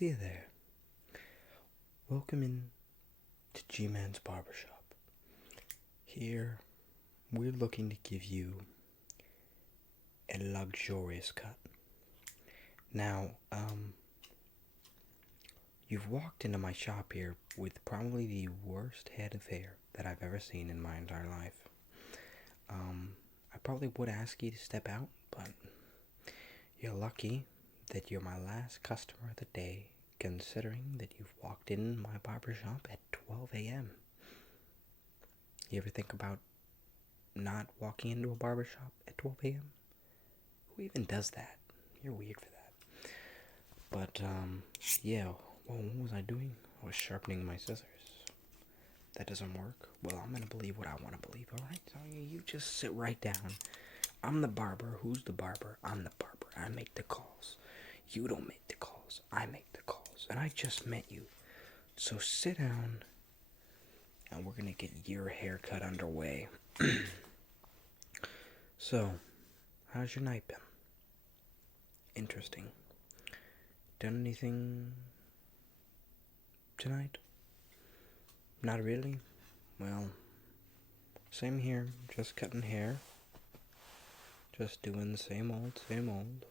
See you there. Welcome in to Gman's Barbershop. Here, we're looking to give you a luxurious cut. Now, you've walked into my shop here with probably the worst head of hair that I've ever seen in my entire life. I probably would ask you to step out, but you're lucky that you're my last customer of the day, considering that you've walked in my barbershop at 12 a.m. You ever think about not walking into a barbershop at 12 a.m.? Who even does that? You're weird for that. But, yeah, well, what was I doing? I was sharpening my scissors. That doesn't work? Well, I'm gonna believe what I want to believe, alright? So you just sit right down. I'm the barber. Who's the barber? I'm the barber. I make the calls. You don't make the calls. I make the calls. And I just met you. So sit down, and we're gonna get your haircut underway. So, how's your night been? Interesting. Done anything tonight? Not really? Well, same here. Just cutting hair. Just doing the same old, same old.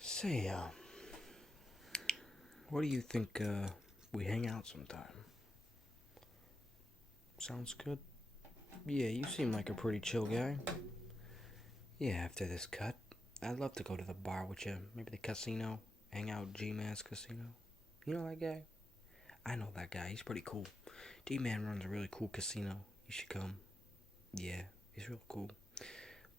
Say, what do you think, we hang out sometime? Sounds good? Yeah, you seem like a pretty chill guy. Yeah, after this cut, I'd love to go to the bar with you. Maybe the casino. Hang out at Gman's casino. You know that guy? I know that guy. He's pretty cool. Gman runs a really cool casino. You should come. Yeah, he's real cool.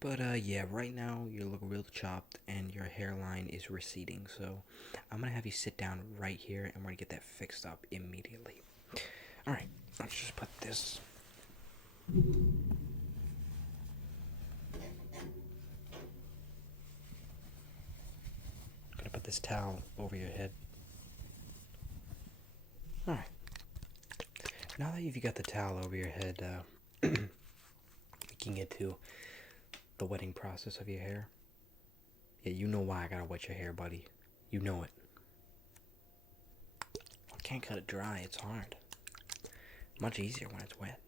But, yeah, right now you look real chopped and your hairline is receding. So, I'm gonna have you sit down right here and we're gonna get that fixed up immediately. Alright, let's just put this. Gonna put this towel over your head. Alright. Now that you've got the towel over your head, we can get to the wetting process of your hair. Yeah, you know why I gotta wet your hair, buddy. You know it. I can't cut it dry, it's hard. Much easier when it's wet.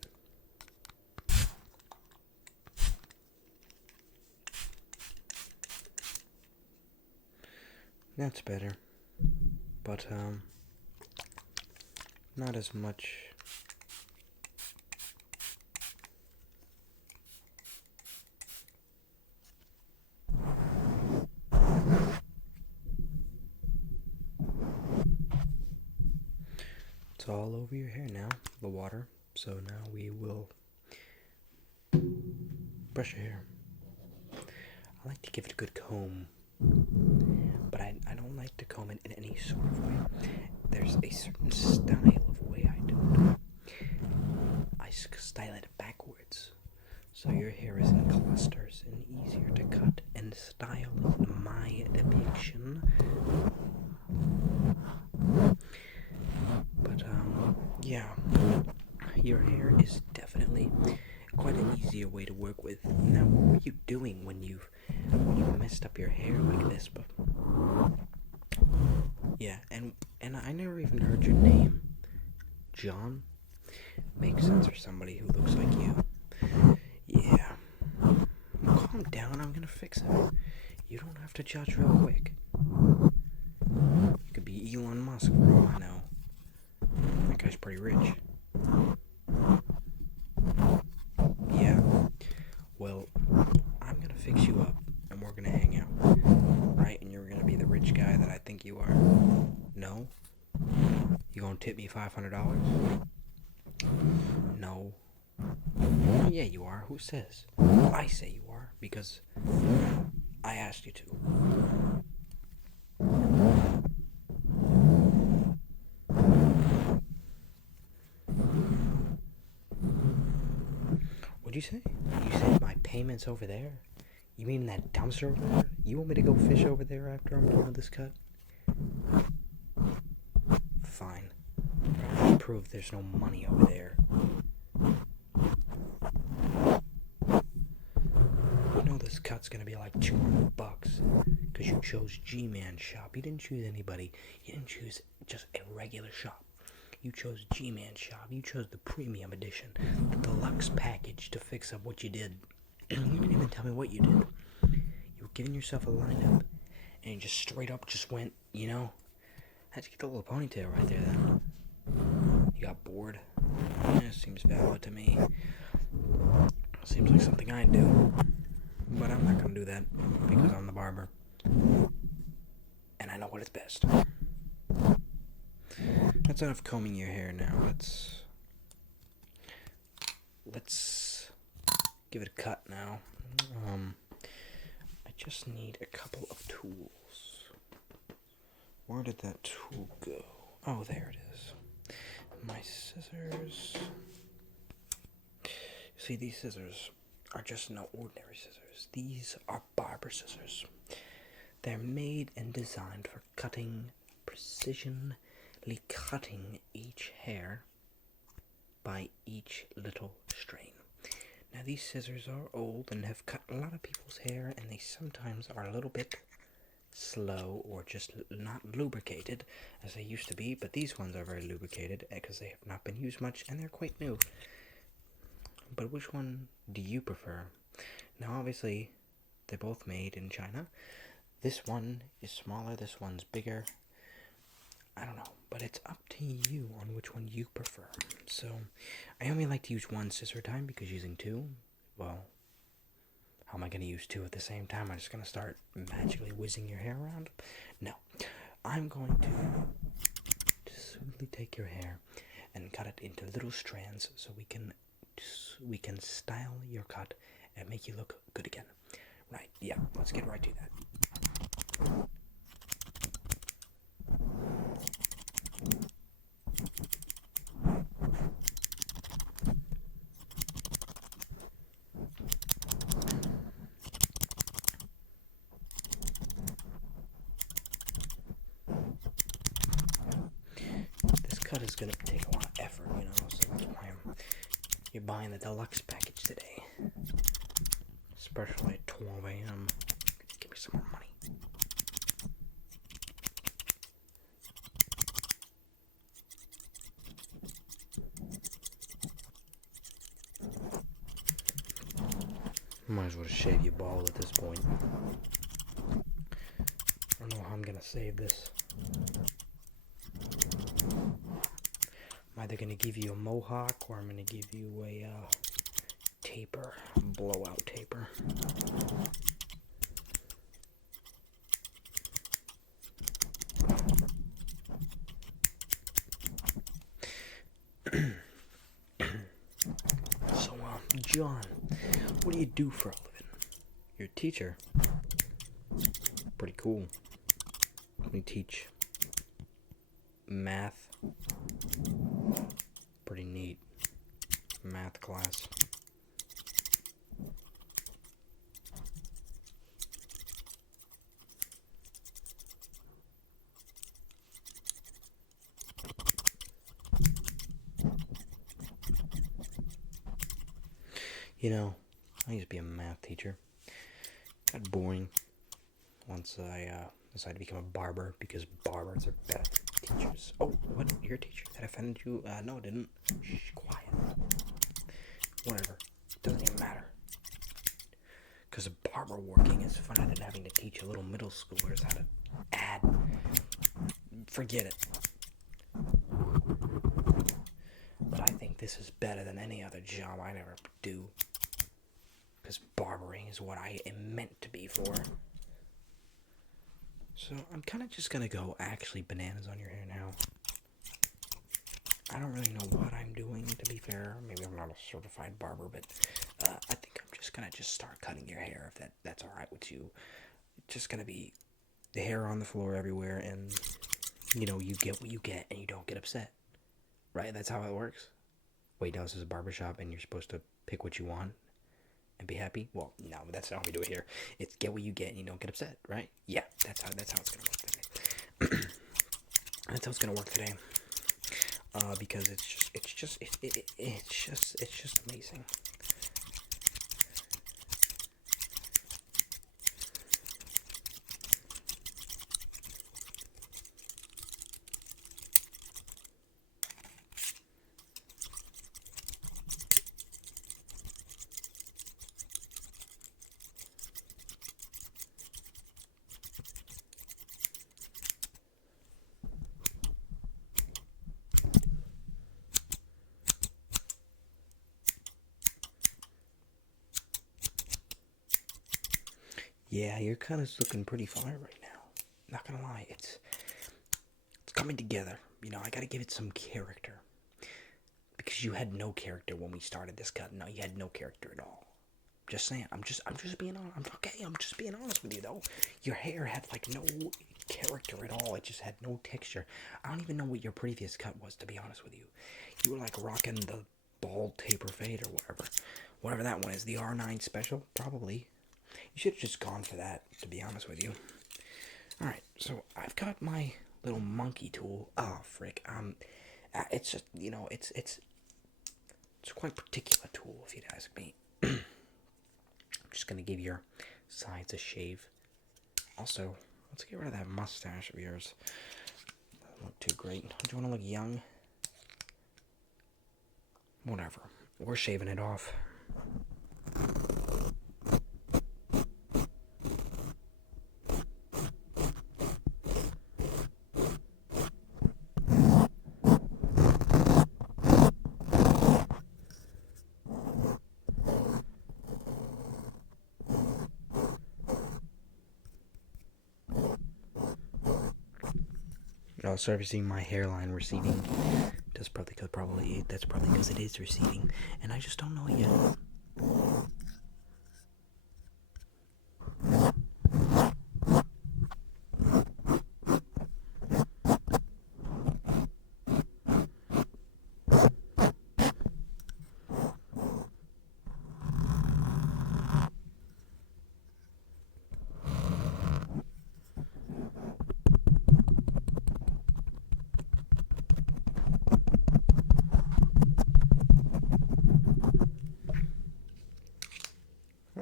That's better. But, not as much. It's all over your hair now, the water. So now we will brush your hair. I like to give it a good comb, but I don't like to comb it in any sort of way. There's a certain style of way I do it. I style it backwards, so your hair is in clusters and easier to cut and style in my depiction. But, yeah, your hair is definitely quite an easier way to work with. Now, what were you doing when you messed up your hair like this? But yeah, and I never even heard your name. John? Makes sense for somebody who looks like you. Yeah. Calm down, I'm gonna fix it. You don't have to judge real quick. You could be Elon Musk for all I know. That guy's pretty rich. Yeah. Well, I'm gonna fix you up, and we're gonna hang out. Right? And you're gonna be the rich guy that I think you are. No? You gonna tip me $500? No. Yeah, you are. Who says? I say you are, because I asked you to. What'd you say? You said my payment's over there? You mean that dumpster over there? You want me to go fish over there after I'm done with this cut? Fine. I'll prove there's no money over there. You know this cut's gonna be like $200 because you chose Gman shop. You didn't choose anybody. You didn't choose just a regular shop. You chose Gman shop. You chose the premium edition, the deluxe package to fix up what you did. You didn't even tell me what you did. You were giving yourself a lineup, and you just straight up just went, you know. How'd you get the little ponytail right there then? You got bored? Yeah, seems valid to me. Seems like something I do. But I'm not gonna do that because I'm the barber. And I know what is best. That's enough combing your hair now. Let's give it a cut now. I just need a couple of tools. Where did that tool go? Oh, there it is. My scissors. See, these scissors are just no ordinary scissors. These are barber scissors. They're made and designed for cutting, precisionally cutting each hair by each little strain. Now, these scissors are old and have cut a lot of people's hair, and they sometimes are a little bit slow or just not lubricated as they used to be, but these ones are very lubricated because they have not been used much and they're quite new. But which one do you prefer? Now, obviously, they're both made in China. This one is smaller, this one's bigger. I don't know, but it's up to you on which one you prefer. So, I only like to use one scissor at a time because using two, well, how am I going to use two at the same time? I'm just going to start magically whizzing your hair around? No. I'm going to smoothly take your hair and cut it into little strands so we can style your cut and make you look good again. Right, yeah, let's get right to that. This cut is going to take a lot of effort, you know, so that's why you're buying the deluxe package today. Especially at 12 a.m. Give me some more money. Might as well shave your ball at this point. I don't know how I'm gonna save this. I'm either gonna give you a mohawk or I'm gonna give you a taper, blowout taper. So, John, what do you do for a living? You're a teacher. Pretty cool. Let me teach math. Pretty neat. Math class. You know, I used to be a math teacher. Got boring once I decided to become a barber because barbers are better teachers. Oh, what? You're a teacher? That offended you? No, it didn't. Shh, quiet. Whatever. Doesn't even matter. Because barber working is funner than having to teach a little middle schoolers how to add. Forget it. But I think this is better than any other job I'd ever do. Because barbering is what I am meant to be for. So I'm kind of just going to go actually bananas on your hair now. I don't really know what I'm doing, to be fair. Maybe I'm not a certified barber, but I think I'm just going to start cutting your hair if that's alright with you. It's just going to be the hair on the floor everywhere, and, you know, you get what you get and you don't get upset. Right? That's how it works. Wait, no, this is a barbershop and you're supposed to pick what you want and be happy? Well, no, that's not how we do it here. It's get what you get and you don't get upset, right? Yeah, that's how it's gonna work today. That's how it's gonna work today. Because it's just amazing. Yeah, your cut is looking pretty fire right now. Not gonna lie, it's coming together. You know, I gotta give it some character. Because you had no character when we started this cut. No, you had no character at all. Just saying. I'm just being honest. I'm just being honest with you though. Your hair had like no character at all. It just had no texture. I don't even know what your previous cut was, to be honest with you. You were like rocking the bald taper fade or whatever that one is. The R9 special, probably. You should have just gone for that, to be honest with you. All right, so I've got my little monkey tool. Oh frick. It's just, you know, it's a quite particular tool, if you'd ask me. I'm just gonna give your sides a shave. Also, let's get rid of that mustache of yours. Doesn't look too great. Do you want to look young? Whatever. We're shaving it off. Oh, servicing my hairline receding. That's probably because it is receding, and I just don't know it yet.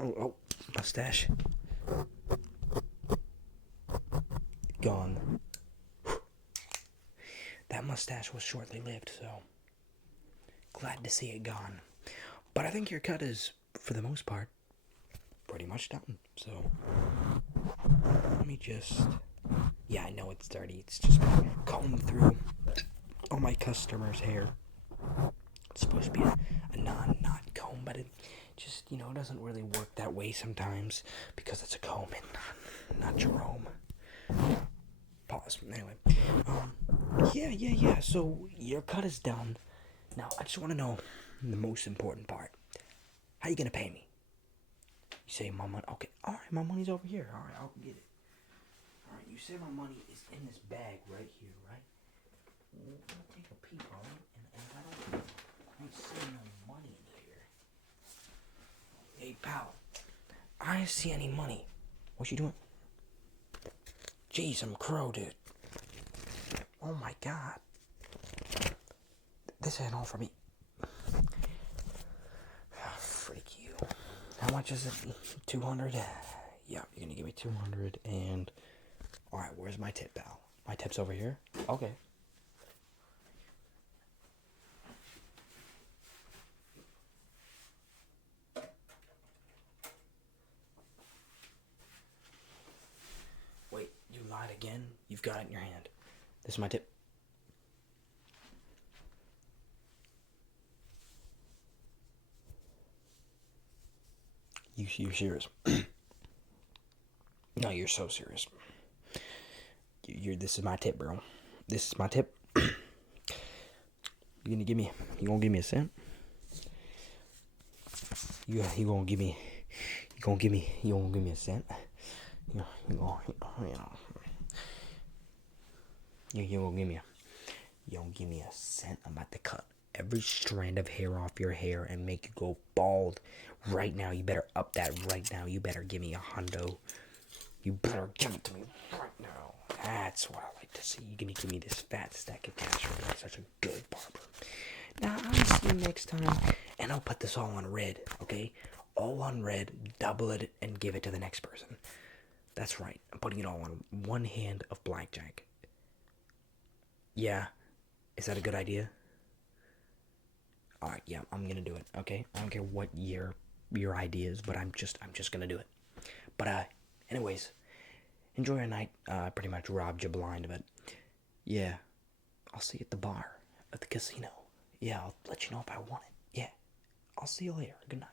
Oh, mustache. Gone. That mustache was shortly lived, so glad to see it gone. But I think your cut is, for the most part, pretty much done. So let me just... Yeah, I know it's dirty. It's just combing through all my customers' hair. It's supposed to be a non-knot comb, but it just, you know, doesn't really work that way sometimes because it's a comb and not Jerome. Pause. Anyway, yeah. So your cut is done. Now I just want to know the most important part. How you gonna pay me? You say my money. Okay. All right, my money's over here. All right, I'll get it. All right. You say my money is in this bag right here, right? Well, I'll take a peek on it, and I don't see no money in here. Hey, pal. I don't see any money. What you doing? Jeez, I'm a crow, dude. Oh my god. This ain't all for me. Freak you. How much is it? 200? Yeah, you're gonna give me 200 and... Alright, where's my tip, pal? My tip's over here? Okay. Wait, you lied again? You've got it in your hand. This is my tip. You're serious? No, you're so serious. This is my tip, bro. This is my tip. You gonna give me a cent? You gonna give me a cent? You gonna give me a cent? I'm about to cut every strand of hair off your hair and make you go bald right now. You better up that right now. You better give me a hundo. You better give it to me right now. That's what I like to see. You're gonna give me this fat stack of cash for being such a good barber. Now, I'll see you next time, and I'll put this all on red, okay? All on red, double it, and give it to the next person. That's right. I'm putting it all on one hand of blackjack. Yeah. Is that a good idea? Alright, yeah, I'm gonna do it, okay? I don't care what your idea is, but I'm just gonna do it. But, anyways, enjoy your night. Pretty much robbed you blind, but yeah, I'll see you at the bar, at the casino. Yeah, I'll let you know if I want it. Yeah, I'll see you later. Good night.